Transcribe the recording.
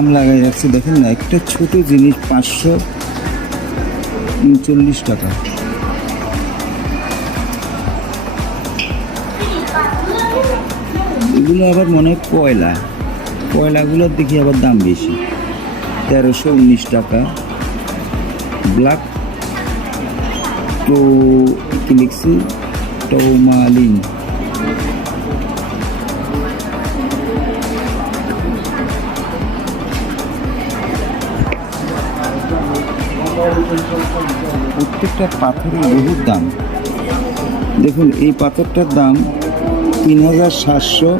দাম লাগাই রাখছে, দেখেন না, একটা ছোট জিনিস 539 টাকা। এগুলো আবার মনে হয় কয়লাগুলোর দেখি আবার দাম বেশি, 1319 টাকা। ব্ল্যাক তো কি লিখছি, টৌমালিন, প্রত্যেকটা পাথরের বহুত দাম। দেখুন এই পাথরটার দাম 3700